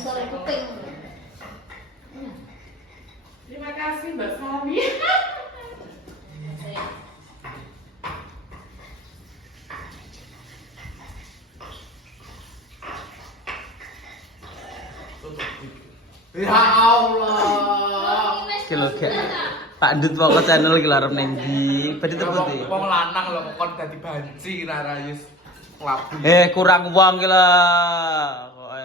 sore kuping. Terima kasih Mbak Sawi. Ya Allah. Kilo gak. Pak Ndut pokok channel iki arep ning ndi? Berarti terbukti. Wong lanang lho kok dadi banci Rara Yus. Labu. Kurang wong ki lho.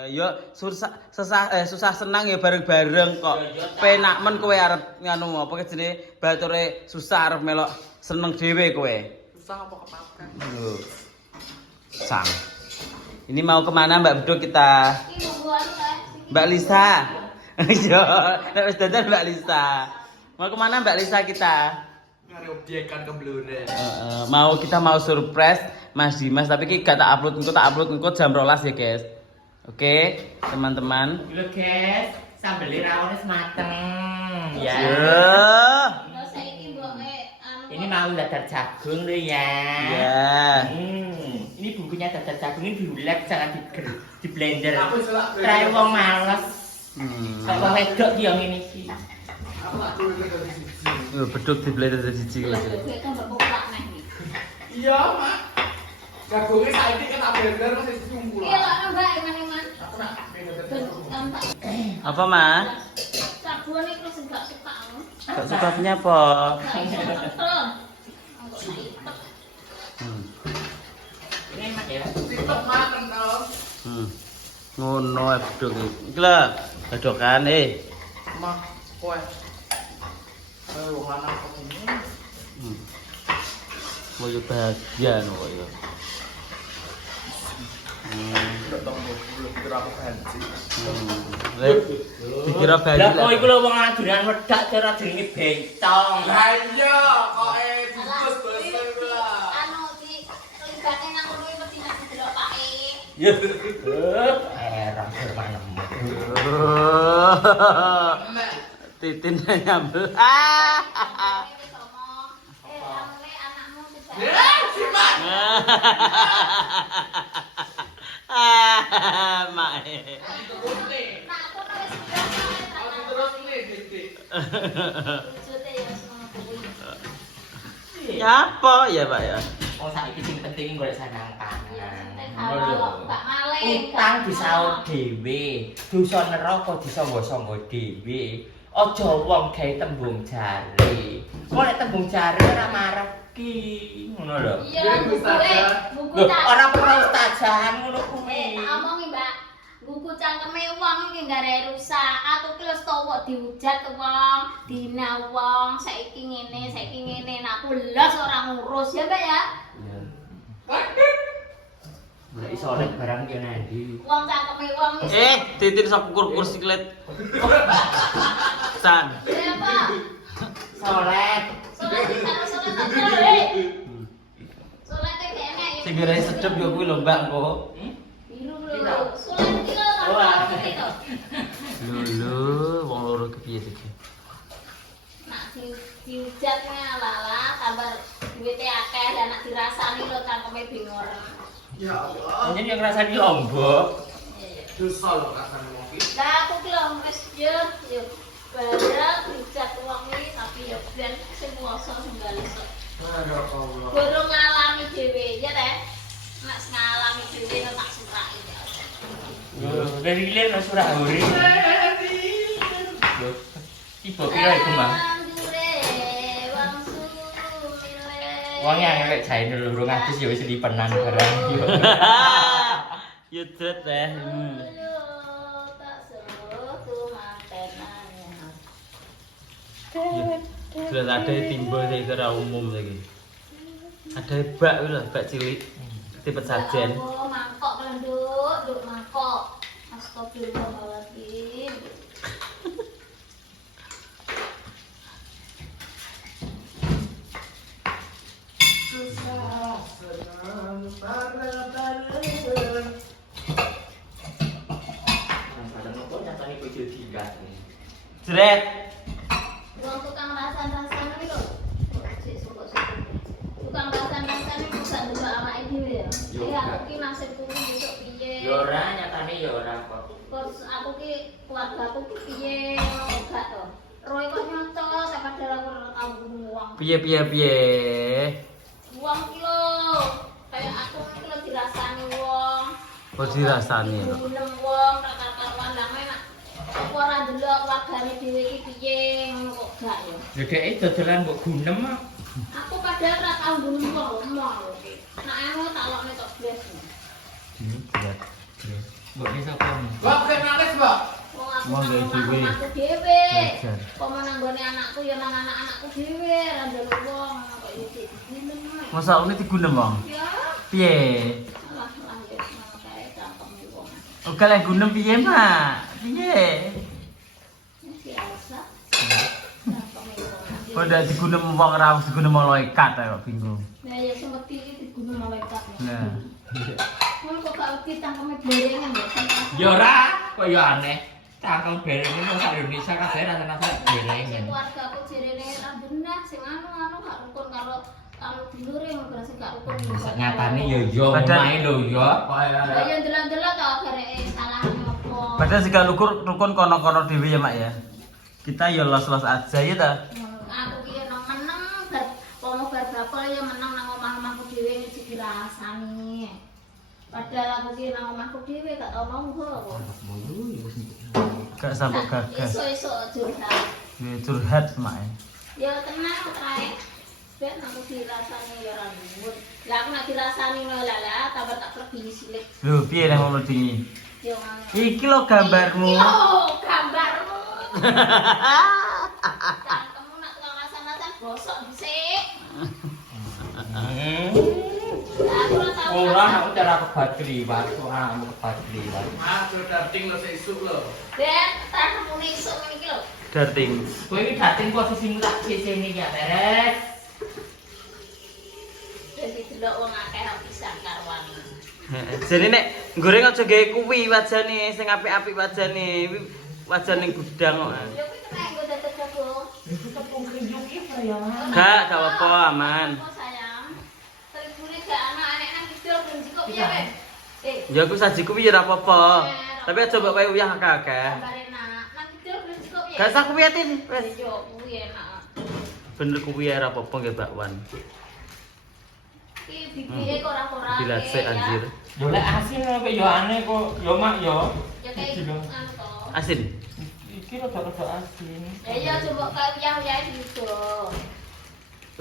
Yo susah senang ya bareng-bareng kok. Penak men kowe arep nganu apa jenenge bature susah arep melok seneng dhewe kowe. Susah apa kepakan? Lho. Sang. Ini mau kemana Mbak Beduk kita? Iki nunggu anu kae. Mbak Lisa. Yo, nek wis dandan Mbak Lisa. Mau kemana Mbak Lisa kita? Ngare obyekan kemblure. Kita mau surprise Mas Dimas tapi ki gak tak upload engko jam 12 ya guys. Oke, teman-teman. Lho guys, sambel rawone mateng. Ya. Terus saiki mboke anu. Ini mau dadar jagung lho ya. Ya. Ini bumbunya dadar jagung ini diulek jangan di blender. Aku selak. Trai wong males. Kok wong wedok ki yang ngene iki. Aku tak dulu dadi siji. Yo beduk di blender dadi siji lho. Duit kan mbok buka neh iki. Iya, Mak. Jagungnya saiki kan tak blender masih ditumpu Iya lah. lah Mbak Iman. Aku nak blender. Apa, Ma? Sabun iki sing gak suka aku. Gak suka punya apa? Ini enak ya. Tiktok makan tau. Ngono ae beduk iki. Lho, badokan Mah, kowe. Wong lanang kok ini. Mau yo bahagia no kok yo. Dikira aku banci. Dikira Lah bahagia. kok iku lho wong adunan wedak cara jenenge bencong. Lah iya, kok bungkus basa lah. Anu di kelibane nang ngono iki mesti nek delok pake. Ya. Erang bermanem. Titin nyambel. Anakmu Simak. Mak. Terus nih. Nah, aku wis bilang Aku terus nih, Dik. wujute ya semono kuwi. Nyapa ya, Pak ya? Oh saiki sing penting golek sanang Ya penting pangan. halal kok gak maling. Utang disaur dhewe, dosa neraka disangga-sangga dhewe. Aja wong gawe tembung jare. Kok nek tembung jare ora marah ki, ngono lho. Iya, buku Loh, tak. ora perlu ustazahan ngono kuwi. Tak omongi, Mbak. Buku cangkeme wong iki gare rusak. Aku ki wis tau dihujat wong, dina wong, saiki ngene. Nah, aku los ora ngurus ya, Mbak ya. Nek iso oleh barang ki nanti. Wong cangkeme wong wis. Titin sok ukur siklet. San. Ya, Pak. Solet. Soalnya aja. Soalnya kayaknya ya. Sing gara sedep yo kuwi lho, Mbak kok. Biru lho. Soalnya iki lho apa itu? Lho, wong loro ki piye iki? Nak dihujatnya lala tambah duitnya akeh dan nak dirasani lho cangkeme bingung. Ya Allah. Anjen yang ngrasani lombok. Dosa lho rasane wong iki. Lah aku ki lho wis yo bareng dihujat wong iki tapi yo ben sing kuwasa sing gales. Ya Allah. Burung ngalami dhewe ya teh. Nek ngalami dhewe nek tak surai ya. Dari hilir no surah huri. Tiba pira iku, Mbak? Wong yang ngelek jahe loro ngadus ya wis lipenan barang. Yo dret teh. Sudah ada timbul sing ora umum lagi. Ada bak lho, bak cilik. Tipe sajen. Oh, mangkok kelenduk, mangkok. Astagfirullahaladzim. Susah senang bareng. Kadang kok nyatane bojo tinggal. Jret. Wong tukang rasan-rasan iki lho. Sik suka-suka. Tukang rasan-rasan iki bisa ndelok awake dhewe ya. Ya aku ki nasibku besok piye? Ya ora nyatane ya ora kok. Terus aku ki keluargaku ki piye ngono gak to. Roy kok nyocot padahal aku ora tau uang. Piye. Uang ki lho. Kayak aku ki lho dirasani wong. Kok dirasani lho. Gunem wong karo-karoan lah enak. Aku ora ndelok keluargane dhewe iki piye ngono kok gak ya. Ya dhek dodolan mbok gunem kok. Aku padahal ora tau gunem wong lho iki. Nek anu tak lokne tok blas. Mbok iki sapa? Mbak, bukan nangis, Mbak. Wong aku Wong gawe dhewe. Aku dhewe. Belajar. Kok menanggone anakku ya nang anak-anakku dhewe, ora ndelok wong kok iki gunem. Masa ini digunem wong? Ya, Piye? alah lanjut ngono kae cangkem wong. Oke lek gunem piye, Mak? Piye? Biasa. Cangkem wong. Kok ndak digunem wong ora digunem malaikat kok bingung. Nah ya semeti iki digunem malaikat. Nah. Ngono kok gak wedi cangkeme berengan ya. Ya ora, kok ya aneh. Cangkel bereng ini sak Indonesia kabeh rasa-rasa berengan. Keluarga aku jerene ra benah sing anu gak rukun karo dulure ngono sing gak rukun. Nyatane ya yo Padahal- omahe lho yo. Lah ya ndelok-ndelok to gareke salahane opo. Padahal jika rukun kono-kono dhewe ya, Mak ya. Kita ya los-los aja ya ta. Aku ki nang meneng bar pomo bar berapa ya meneng nang omah-omahku dhewe iki dirasani. Padahal aku ki nang omahku dhewe gak tau monggo. Gak sampai gagas. Iso-iso curhat. Ya curhat, Mak. Ya tenang kae. Ben aku dirasani ya ora luwet. Lah aku nek dirasani lah tambah tak pergi silik. Lho, piye nek ngono dingi? Yo ngono. Iki lho gambarmu. Yo gambarmu. Kamu nak tukang masak-masak bosok dhisik. Aku ora tau. Ora aku cara kebat kliwat, kok anakmu kebat kliwat. Ah, sudah ting lo seisuk lo. Ben, tak muni isuk ngene iki lho. Dating. Kowe iki dating posisimu tak sisine ya beres. Dadi delok wong akeh pisan karuan. Jadi nek goreng aja gawe kuwi wajane sing apik-apik wajane. Wajane gudang kok. Yo kuwi kena nggo dadak jago. Tepung kriuk iki ya. Gak apa-apa aman. Oh sayang. Teribune gak anak-anak nang kidul benci kok piye, Ben? Ya aku saji kuwi ya ora apa-apa. Tapi aja mbok wae uyah akeh-akeh. Gambar enak. Nang kidul benci kok piye? Gak usah kuwi atin. Wes. Yo kuwi enak. Bener kuwi ora apa-apa nggih bakwan. Iki bibire kok ora kurang. Dilasek anjir. Yo lek asin apa yo aneh kok. Yo mak yo. Ya kayak Iki lho. anu to. Asin. Iki rada-rada asin. Ya iya coba kaya uyah-uyah gitu.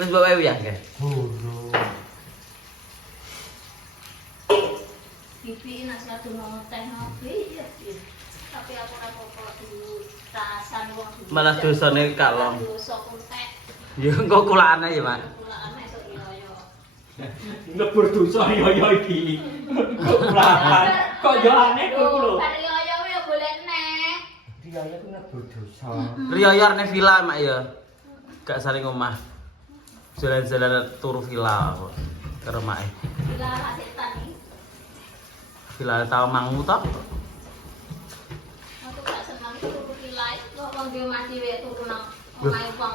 Wes mbok wae uyah nggih. Guru. Bibi nak satu mau teh ngopi ya. Tapi aku ora apa-apa dulu tasan wong dulu. Malah dosane kalong. Dosa kuntek. Ya engko kulakane ya, Mak. Kulaan esuk yo. Ngebur dosa yo iki. Kok pelahan. Kok yo aneh kok lho. Bar yo yo golek neh. Dia ya ku ngebur dosa. Riyoyor ning villa, Mak ya. Gak saling omah. Jalan-jalan turu villa kok. Karo Mak. Bila setan iki. Villa tau mangmu to? Aku gak seneng turu kilai. Kok wong dhewe mati wae turu nang Loh, omahe wong.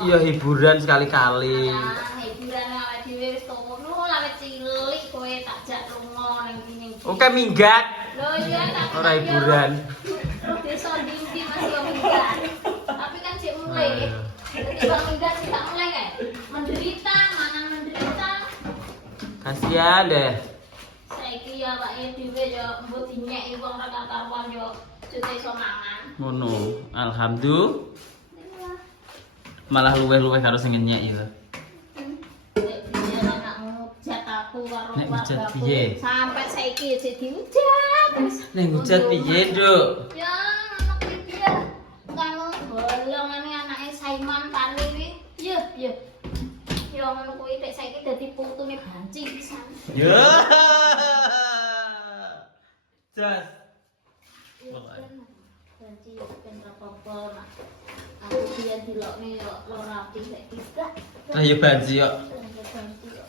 Iya hiburan sekali-kali. Nah, hiburan awake dhewe wis ngono, lawet cilik kowe tak jak lunga ning kene. Oke minggat. Lho iya tak. Ora hiburan. Desa ndi masih yo minggat. Tapi kan cek mulai. Jadi bang minggat sih tak mulai kae. Menderita, mangan menderita. Kasihan deh. Saiki ya awake dhewe yo mbok dinyeki wong ora karuan yo cute iso mangan. Ngono. Alhamdulillah. Malah luweh-luweh karo sing nyek itu. Hujat aku karo Nek hujat keluargaku. piye? Sampai saiki isih dihujat terus. Nek hujat piye, Nduk? Ya, anak iki ya. Kanu bolongane anake Saiman Tani iki. Ya. Ya ngono kuwi nek saiki dadi putune banci pisan. Ya. Jas. Banci yo ben apa-apa nak. Aku biyen dilokne yo ora rapi nek tidak. Ayo banci yo. Banci yo.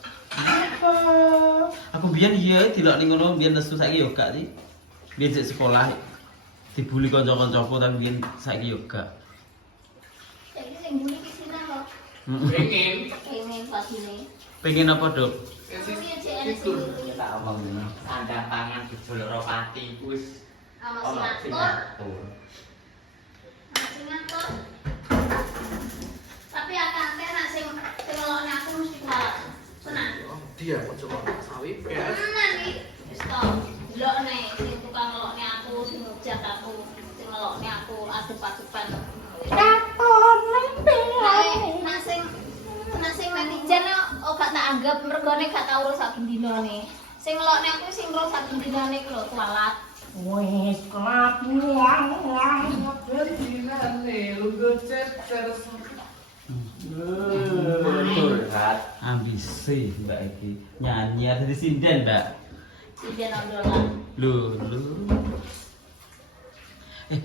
Aku biyen iya dilok ning ngono biyen nesu saiki yo gak sih. Biyen sik sekolah dibuli kanca-kancaku tapi biyen saiki yo gak. Saiki sing mbuli ki sinah kok. Iki Pengen patine. Pengen apa, Dok? Iki cek ini sendiri. Tak omong sandang pangan dijol ro pati wis Sama ono sing sing ngatur. ngatur. Sama sing ngatur. Tapi akeh nak sing ngelokne aku mesti kalah. Tenan. Dia kok coba sawi ya. Tenan iki. Wis to. Ngelokne sing tukang ngelokne aku, sing ngujak aku, sing ngelokne aku adep-adepan. Katon Nah sing netizen gak tak anggap mergone gak tau urus saben dinane. Sing ngelokne aku sing urus saben dinane ku lho kualat. wis kelapuan. Dinane lu cecer. Curhat. Ambisi Mbak iki. Nyanyi ada di sinden, Mbak. Sinden ondolan. Lho.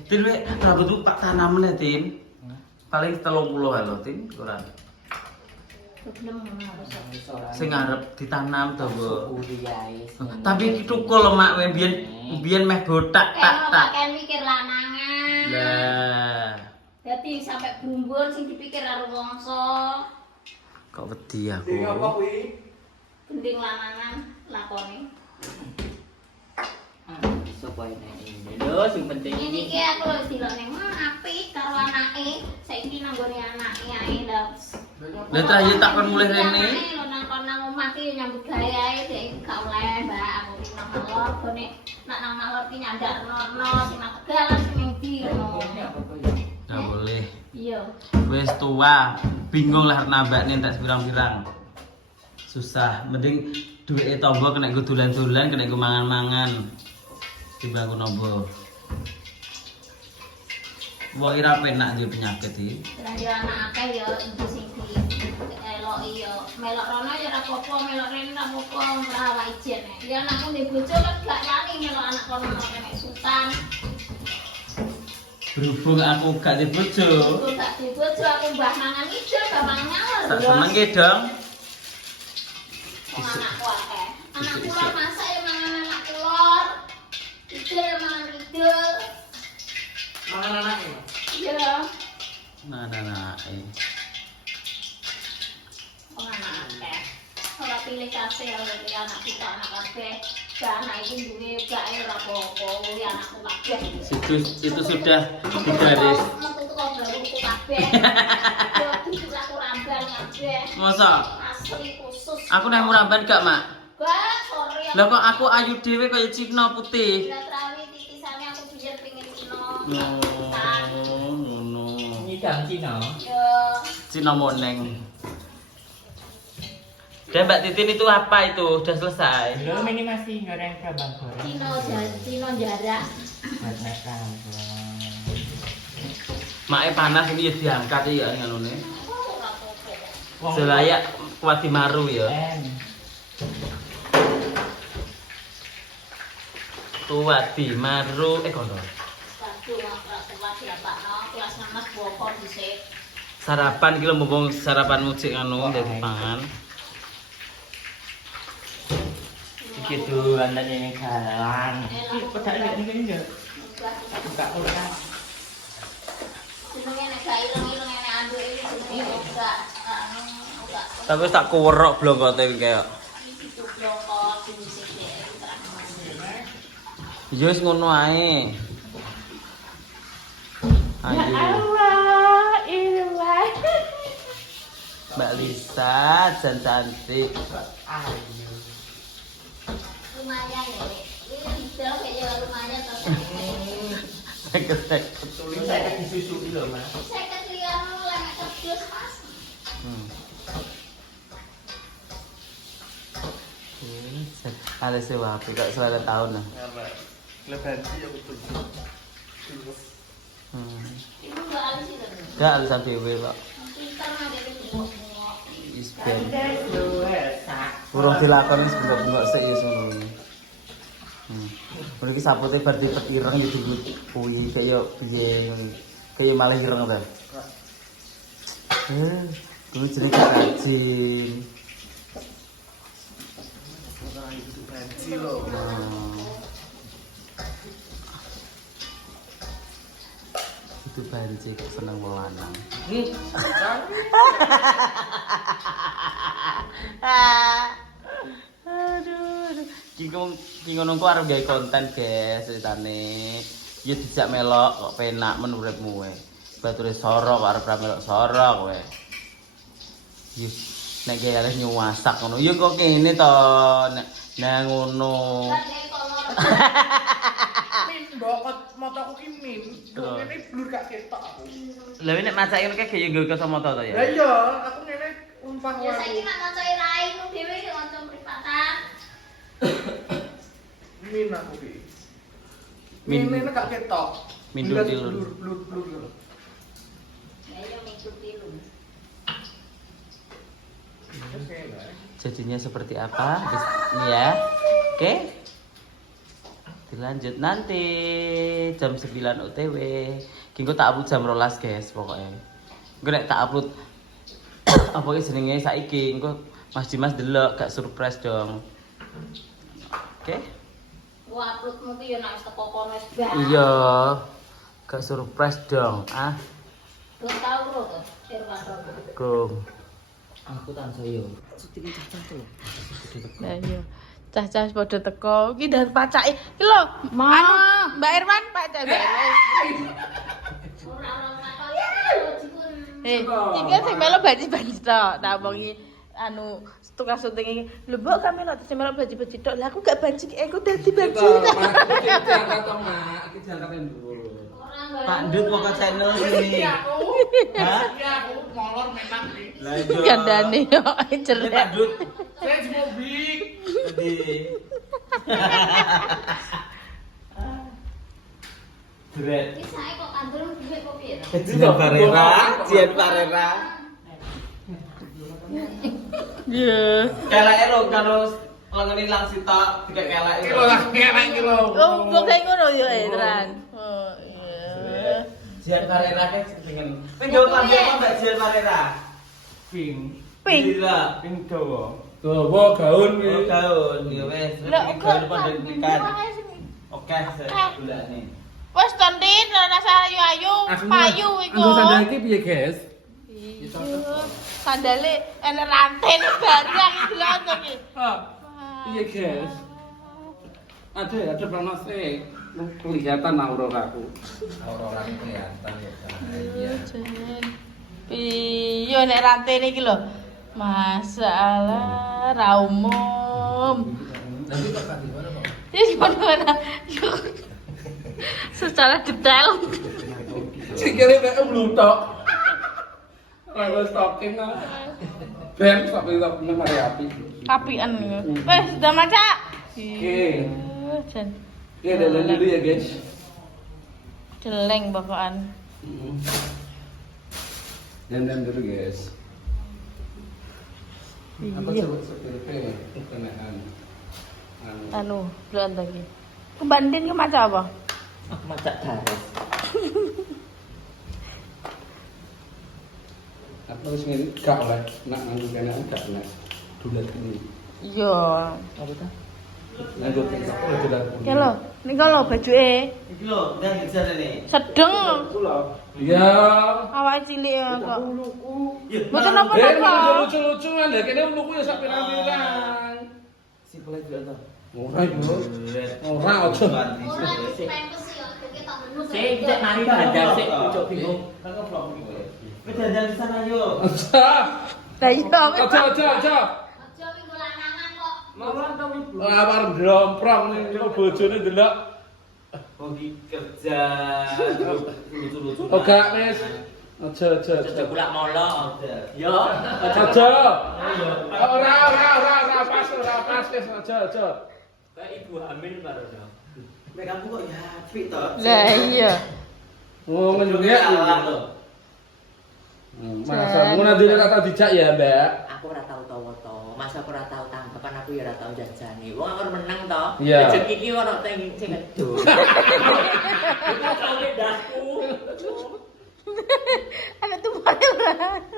Tin wek rambut tuh pak tanaman ya, Tin. Paling 30 lho, Tin, kurang. Belum ngono. Sing arep ditanam to, Bu. Uriae. Tapi iki tukul lho, Mak, biyen meh botak tak. Kan mikir lanangan. Lah, Dadi sampai bumbun sing dipikir karo wongso. kok wedi aku. Ding apa kuwi? Gending lanangan lakone. Supaya ini lho sing penting Ini ki aku lho dilokne apik karo anake. Saiki nanggone anake ae lho. Lah terakhir tak kon mulih rene. Lho nang omah ki nyambut gawe ae dek gak oleh, Mbak. Aku ki nang malor gone nak nang malor ki nyandak-norno sing nang Tegal sing ning ndi ngono. Nggak boleh. Iya. Wes tua, bingung lah nambahne tak pirang-pirang. Susah, mending duwike tombo kena nggo dolan-dolan, kena nggo mangan-mangan. Timbang ku nombo. Wong ira penak duwe penyakit iki. Lah yo anak akeh yo iku sing eloki yo melok rono yo ora apa-apa, melok rene ora apa-apa, ora wae ijen. Ya anakku ndek bojo kan gak wani melok anak kono kene sultan. Berhubung aku gak di bojo, Aku gak di bojo, aku mbah mangan ijo, mbah mangan ngalor. tak seneng ke dong. Wong anakku akeh. Anakku lor masak ya mangan anakku lor. Idul ya mangan idul. Mangan anake. Iya. Nah. Wong anak akeh. Ora pilih kasih ora pilih anak kita anak kabeh. Gak anak iki duwe gak ora apa-apa, kuwi anakku kabeh. Itu sudah digaris. Metu teko baruku kabeh. Yo iki aku rambal kabeh. Masa? Asli khusus. Aku nek muramban gak, Mak? Gak, sorry. Lah kok aku ayu dhewe kaya Cina putih. Lah trawi titisane aku biyen pengen Cina. Ngono. Nyidang Cina. Yo. Cina moneng. Dan Mbak Titin itu apa itu? Udah selesai. Belum ini masih goreng kebab goreng. Cina jarak. Buat makan. Mae panas ini ya diangkat ya nganune. Ora apa-apa. Selayak kuat dimaru ya. Kuat dimaru kono. Waduh, ora tepat diapakno. Kelas 6 bokor dhisik. Sarapan ki lho mumpung sarapan mucik anu dadi pangan. Iki tuh andan yang galang. Kok tak lihat ini enggak? Enggak ulah. Jenenge nek gak ireng-ireng nek anduk iki jenenge enggak. Enggak. Tapi tak kuwerok blongote kaya. Iki tuh blokor dhisik terang. Ya wis ngono ae. Ayo. Mbak Lisa jan cantik. Lumayan ya, Nek. Ini detail kayaknya lumayan terus. Seket. Tulis saya disusui loh, Mas. Saya ketlian lu lek kerdus pas. Ada sewa api kok selama tahun lah. Lebanti ya betul. Ibu enggak alis itu. Gak alisan dewe kok. Pintar mah dari bengok-bengok. Isben. Urung dilakoni sebengok-bengok sik ya ngono. Mriki sapote bar dipet ireng ya dibut kuwi kaya piye ngono. Kaya malah ireng ta. Kuwi jenenge kajin. Orang itu benci loh. Itu banci kok seneng wong lanang. Aduh. ki ngono ku arep gawe konten guys ceritane. Ya dijak melok kok penak men uripmu kowe. Bature soro kok arep ra melok soro kowe. Yus nek gawe arep nyuwasak ngono. Ya kok kene to nek nang ngono. Min mbok motoku ki min. Kok ngene blur gak ketok aku. Lha nek macake ngene kae ya nggo kacamata to ya. Lah iya, aku ngene umpah Ya saiki nek macai rai ku dhewe ki kanca pripatan. min aku ki. Min ini gak ketok. Mindur tilun. Blur. Ya yo mikir tilu. Jadinya seperti apa? Ini ya. Oke. Dilanjut nanti jam 9 OTW. Kingko tak upload jam 12 guys pokoknya. Gue nek tak upload apa ki jenenge saiki engko Mas Dimas delok gak surprise dong. Oke? Gua uploadmu ki yo nek wis teko kono wis bar. Iya. Gak surprise dong. Ah, Tuh tau bro tuh, Irwan. Gong. Aku tansah yo. Lah iya. Cah-cah padha teko. Ki ndak pacake. Ki lho, anu Mbak Irwan pacak Mbak Irwan. Ora takon ya lho jikun. Iki sing melu baji-baji tok. Tak omongi anu tukang syuting iki. Lho mbok kan melu sing melu baji-baji tok. Lah aku gak baji, aku dadi baji. Diangkat to, Mak. Iki diangkatin dulu. Pak Ndut pokok channel ini. Hah? Iya, aku molor memang nih. Lah iya. Gandane yo Ini Pak jelek. Ndut. Saya cuma big. Jadi Dret. Iki sae kok kandel duwe kok piye to? Jian Parera, Jian Parera. Iya. Keleke lho kalau lengenin langsung tok tidak kelek. Kilo lah, kelek kilo. Oh, kok kayak ngono yo Irwan. Oh, iya. Jian Parera kan dengan. Ping gawe lambe apa Mbak Jian Parera? Ping. Ping. Gila, ping dawa. Tuh, bawa gaun Oh, gaun ya wes. Lah kok Gaun pada ikan. Oh, Oke, bulane. wes tontin rasa ayu-ayu, payu iku. Anggo sandal iki piye, guys? Iya. Sandale enek rantai barang iki lho iki. Iya, guys. Ada panas kelihatan aurora aku. Aurora kelihatan ya. Iya. Piye nek rantai iki lho. Masalah ra umum. Nanti kok tadi mana, Pak? Ini gimana? Secara detail. Sikile mek blutok. Ora stalking ah. Ben kok bisa nang mari api. Apian. Wes, sudah maca. Oke. Jan. Oke, dalan dulu ya, guys. Jeleng pokokan. Dan dulu, guys. Apa Iya. sebut kenaan? Anu, belum lagi. Kebandin ke maca apa? Macak garis. Apa wis ngene gak oleh nak nganggo kenaan gak oleh. Dulat ini. Iya. Apa ta? Nganggo kenaan dulat. Ya lo, niku lo bajuke Iki lho, ndang dijane. sedeng. Iya. Awake cilik ya kok. Iya. Mboten napa-napa. Lucu-lucu kan lha kene uluku ya sak pirang-pirang. Si boleh dulu to. Ora yo. Ora aja. Ora wis pempes yo deke tak menus. Sik, cek mari bandar sik pucuk bingung. Kakak vlog iki. Wis dandan di sana yuk. Aja. Lah iya wis. Aja. Aja minggu lanangan kok. Mawon to Ibu. Ora arep dromprong ning bojone ndelok. Hobi kerja. Lucu-lucu. Oh gak wis. Aja. Aja pula molo. Yo. Aja. Ora pas wis aja. Kayak ibu hamil karo yo. Mek kamu kok ya apik to. Lah iya. Oh ngenjungnya. Masa ngono dhewe tak tau dijak ya, Mbak. Aku ora tau to. Masa aku ora tau tangkepan aku ya ora tau jajani. Wong aku menang to. Iya. Rezeki iki ora teng sing ngedul. Itu kawin dasku. Ana tuh ora.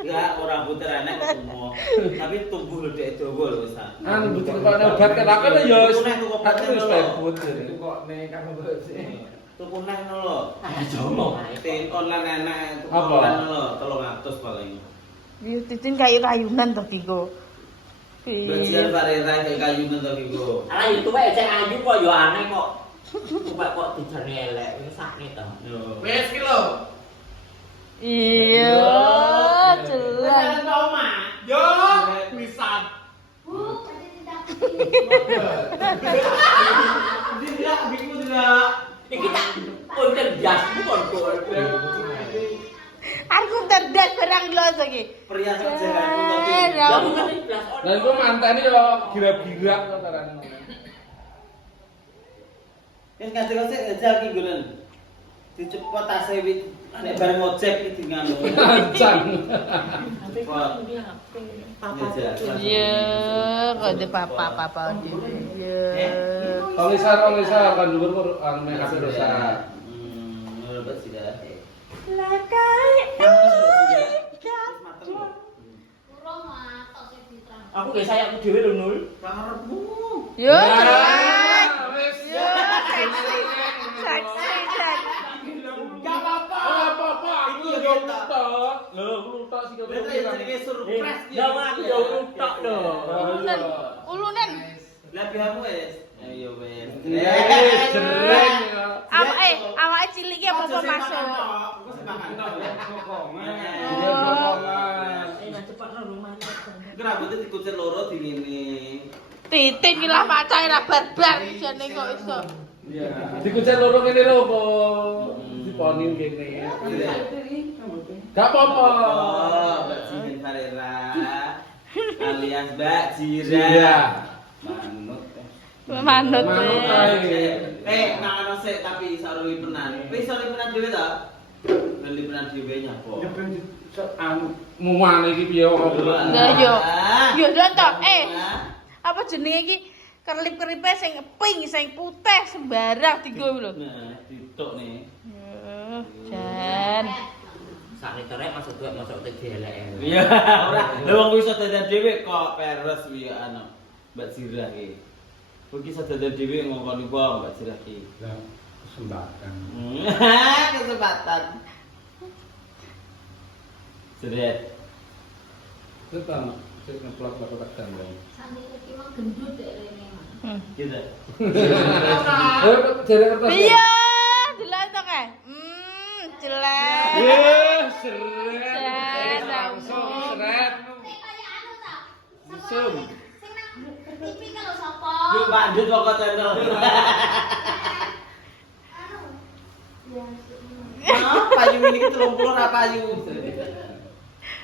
Ya ora puter anak semua. Tapi tumbuh lho dek dawa lho sa. Anu butuh kok obat kenakan ya wis. Tuku Aku wis neh, pebut. Kok nek kamu sih. Tuku neh lho. Ah, jomo. Tin online enak tuku Apa? online lho 300 paling. Yo titin kayu-kayunan to Kiko. Bajian Farera kayak kayu nonton iku. Ala yo tuwek cek ayu kok yo aneh kok. Tuwek kok dijane elek wis sakne to. Wes ki lho. Iya, jelas. Yo, pisan. Bu, tadi tidak. Tidak, biku tidak. Iki tak konten jasmu kon kok. Aku terdas barang gloss iki. Perhiasan jalanku tapi. Ya bukan iki blas. Lah iku mantene yo gira-gira kok carane. Wis kadang-kadang ngejak ki gulen. Dicepot tas wit nek bareng ngojek iki ngono. Ancang. Iya, kok ada papa iya. Olisa kan dhuwur nek ate dosa. Ngono Mbak Sida. Lakai. Kurang matok sing diterang. Aku ge sayakku dhewe lho Nul. Karepmu. Yo, Wes. seksi. Gak apa-apa. Aku yo lupa. Lho, aku lupa sih kok. Wes jenenge surprise ki. Ya aku yo lupa lho. Ulunen. Lah bihamu wes. Ayo wes. Jeren ya. Awake cilik ki apa-apa masuk. Aku semangat tok ya. Iya, bohongan. Cepat lho rumah. Rambutnya dikucir loro di ngene. Titin ki lah pacahe ra barbar jane kok iso. Iya. Dikucir loro kene lho kok. Diponin kene. Gak apa-apa. Oh, Mbak Jimin Farera. Alias Mbak Jira. Iya. Manut. Manut. Manut ae. Ngono sik tapi iso lipenan. Wis iso lipenan dhewe ta? Ben lipenan dhewe nyapa? Ya ben muane iki piye kok. Lah yo. Yo nonton apa jenenge iki kerlip-keripe sing pink sing putih sembarang digo lho. Nah, ditok nih. Yo, Jan. Sakne terek masuk tuwek masuk te dielek. Iya, ora. Lha wong iso dadan dhewe kok peres wi ana Mbak Jira iki. Wong iso dadan dhewe ngongkoni wong Mbak Jira iki. Lah, kesempatan. Kesempatan. Seret. Tetap sik ngeplak tak gandeng. Sambil iki mah gendut dek rene. Gitu. Jare kertas. Iya, dilantok kae. Jelek. Seret. Langsung seret. Kayak anu ta? Mesum. Sing nang TV kalau sapa? Yuk Pak Ndut pokok channel. Anu. Ya. Payu ini ki 30 ora payu.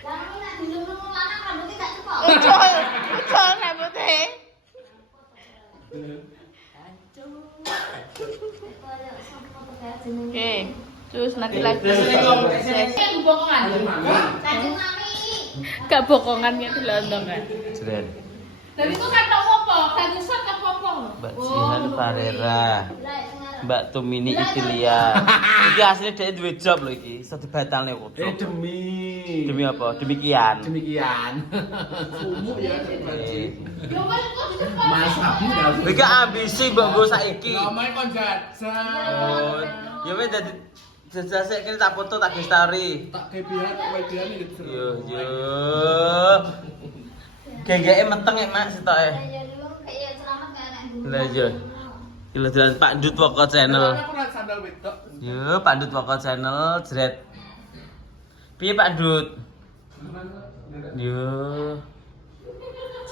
Lah ini nak dilung-lung lanang rambutnya gak cepok. Ucul rambutnya. Oke, terus nanti lagi. Yang bokongan. Tadi mami. Gak bokongan gitu lontong kan. Seret. Tapi itu kan apa? Kan usah kan apa? Mbak Jihan Farera. Lah ngarep. Mbak Tumini Itilia. Iki asline dhek duwe job lho iki, iso dibatalne kok. Demi apa? Demikian. Sumuk ya. Yo wes kok dicepat. Masamu gak Iki ambisi mbok nggo saiki. Ngomongin kon Oh, ya wis dadi jajase kene tak foto tak story. tak kebihan wedean gitu. Yo. Gegeke meteng ya Mak sitoke. Ya dulu kayak selamat gak anak dulu. Lah iya. Gila jalan Pak Ndut Pokok Channel. Aku ora sandal wedok. Yo, Pak Ndut Pokok Channel jret. Piye Pak Ndut? Yo.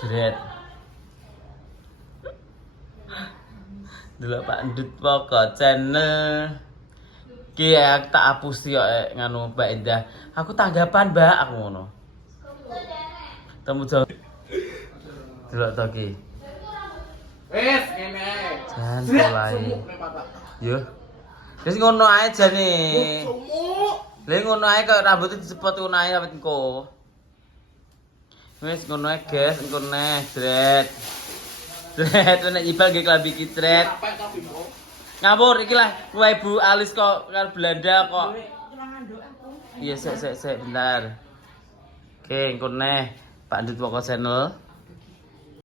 Jret. Delok Pak Ndut Pokok Channel. Ki ya tak hapusi kok nganu Mbak Endah. Aku tanggapan Mbak aku ngono. Temu jauh. Delok to ki. Wes ngene. Jan mulai. Yo. Wis ngono ae jane. Lah ngono ae kok rambutnya dicepot ngono ae awet engko. Wis ngono ae guys, engko neh jret. Jret nek ibal nggih klambi ki jret. Ngawur iki lah kowe Bu alis kok karo Belanda kok. Iya sik bentar. Oke, engko neh Pak Ndut Pokok Channel.